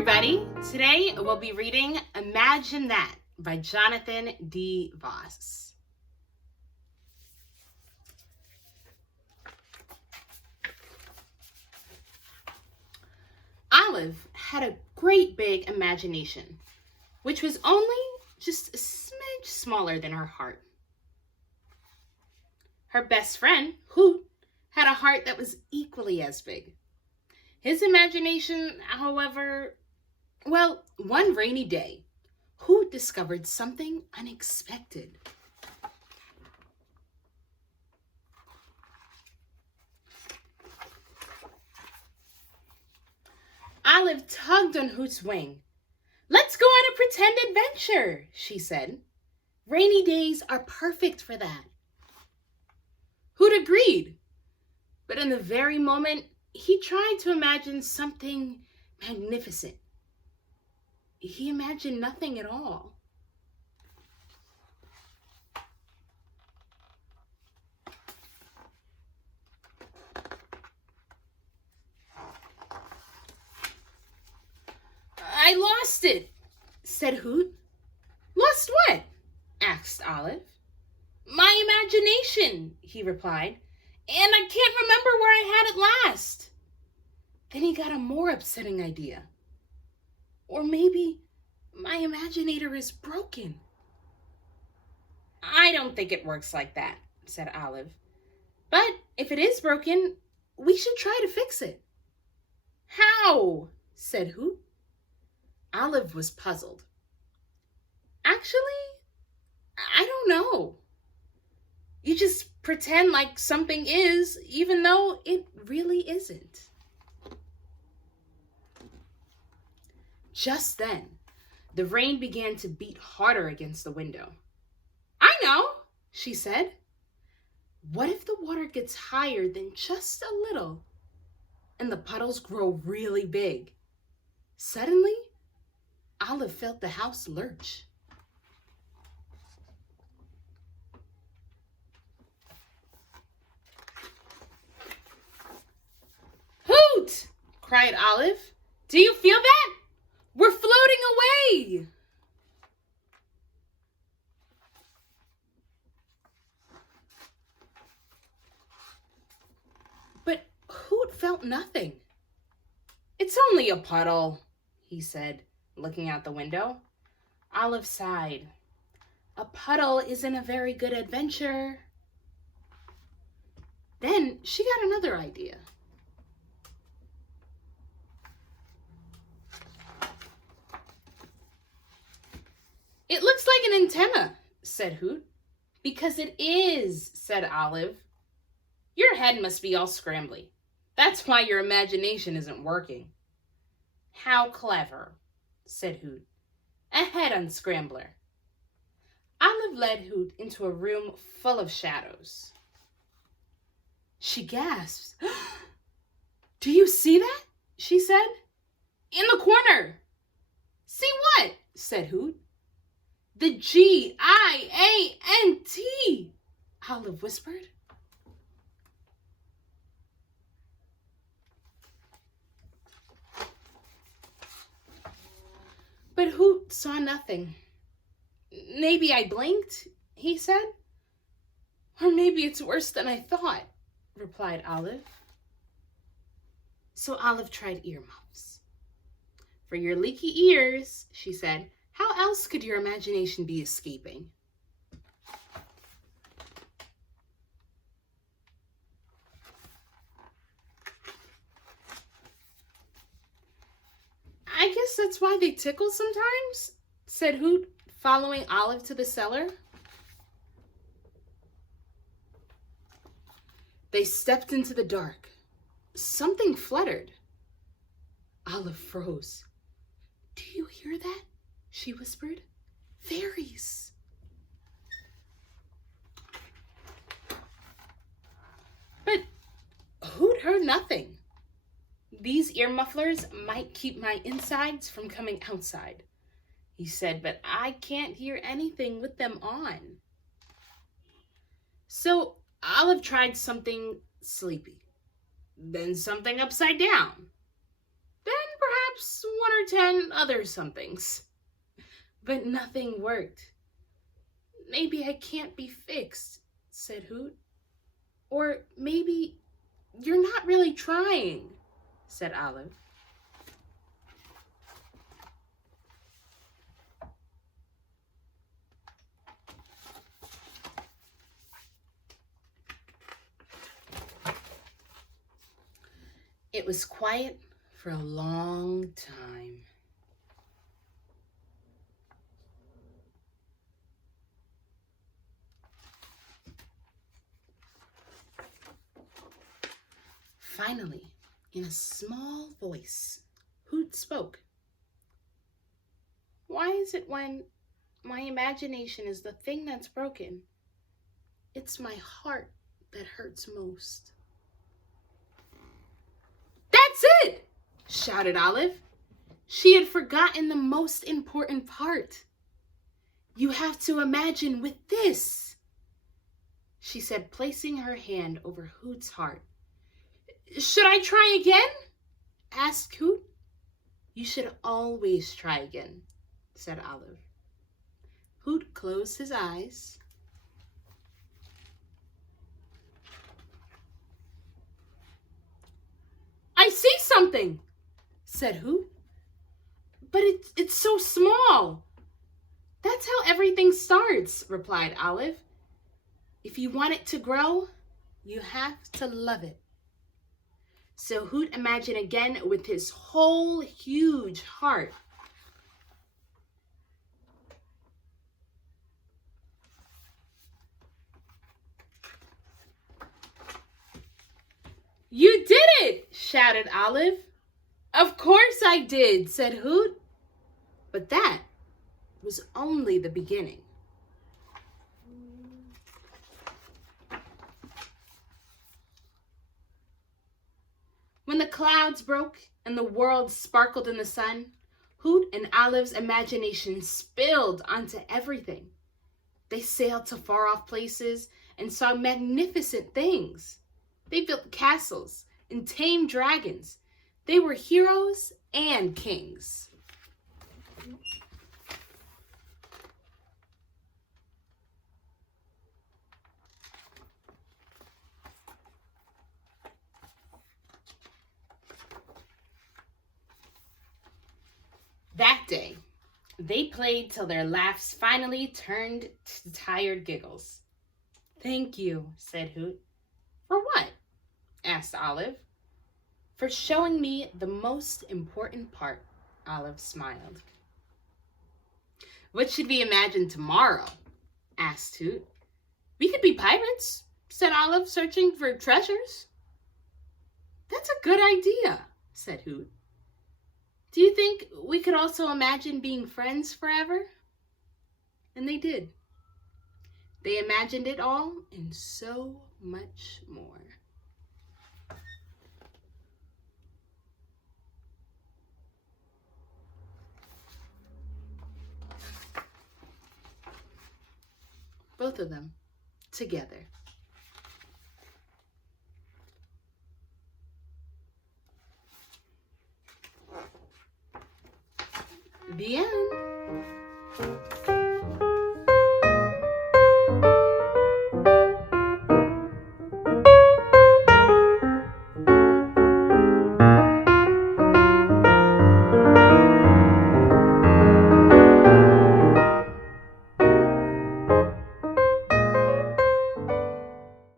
everybody. Today we'll be reading Imagine That by Johnathon D. Voss. Olive had a great big imagination, which was only just a smidge smaller than her heart. Her best friend, Hoot, had a heart that was equally as big. His imagination, however, well, one rainy day, Hoot discovered something unexpected. Olive tugged on Hoot's wing. "Let's go on a pretend adventure," she said. "Rainy days are perfect for that." Hoot agreed, but in the very moment he tried to imagine something magnificent, he imagined nothing at all. "I lost it," said Hoot. "Lost what?" asked Olive. "My imagination," he replied, "and I can't remember where I had it last." Then he got a more upsetting idea. "Or maybe my imaginator is broken." "I don't think it works like that," said Olive. "But if it is broken, we should try to fix it." "How?" said Hoot. Olive was puzzled. "Actually, I don't know. You just pretend like something is, even though it really isn't." Just then, the rain began to beat harder against the window. "I know," she said. "What if the water gets higher than just a little and the puddles grow really big?" Suddenly, Olive felt the house lurch. "Hoot!" cried Olive. "Do you feel that? We're floating away!" But Hoot felt nothing. "It's only a puddle," he said, looking out the window. Olive sighed. "A puddle isn't a very good adventure." Then she got another idea. "It looks like an antenna," said Hoot. "Because it is," said Olive. "Your head must be all scrambly. That's why your imagination isn't working." "How clever," said Hoot. "A head unscrambler." Olive led Hoot into a room full of shadows. She gasped. "Do you see that?" she said. "In the corner." "See what?" said Hoot. "The Giant, Olive whispered. But Hoot saw nothing. "Maybe I blinked," he said. "Or maybe it's worse than I thought," replied Olive. So Olive tried earmuffs. "For your leaky ears," she said. "How else could your imagination be escaping?" "I guess that's why they tickle sometimes," said Hoot, following Olive to the cellar. They stepped into the dark. Something fluttered. Olive froze. "Do you hear that?" she whispered. "Fairies." But Hoot heard nothing. "These ear mufflers might keep my insides from coming outside," he said, "but I can't hear anything with them on." So Olive tried something sleepy, then something upside down, then perhaps perhaps 1 or 10 other somethings. But nothing worked. Maybe I can't be fixed, said Hoot. Or maybe you're not really trying, said Olive. It was quiet for a long time. Finally, in a small voice, Hoot spoke. Why is it when my imagination is the thing that's broken, it's my heart that hurts most? That's it! Shouted Olive. She had forgotten the most important part. You have to imagine with this, she said, placing her hand over Hoot's heart. Should I try again? Asked Hoot. You should always try again, said Olive. Hoot closed his eyes. I see something, said Hoot. But it's so small. That's how everything starts, replied Olive. If you want it to grow, you have to love it. So Hoot imagined again with his whole huge heart. You did it, shouted Olive. Of course I did, said Hoot. But that was only the beginning. When the clouds broke and the world sparkled in the sun, Hoot and Olive's imagination spilled onto everything. They sailed to far-off places and saw magnificent things. They built castles and tamed dragons. They were heroes and kings. That day, they played till their laughs finally turned to tired giggles. Thank you, said Hoot. For what? Asked Olive. For showing me the most important part, Olive smiled. What should we imagine tomorrow? Asked Hoot. We could be pirates, said Olive, searching for treasures. That's a good idea, said Hoot. Do you think we could also imagine being friends forever? And they did. They imagined it all and so much more. Both of them together. The end.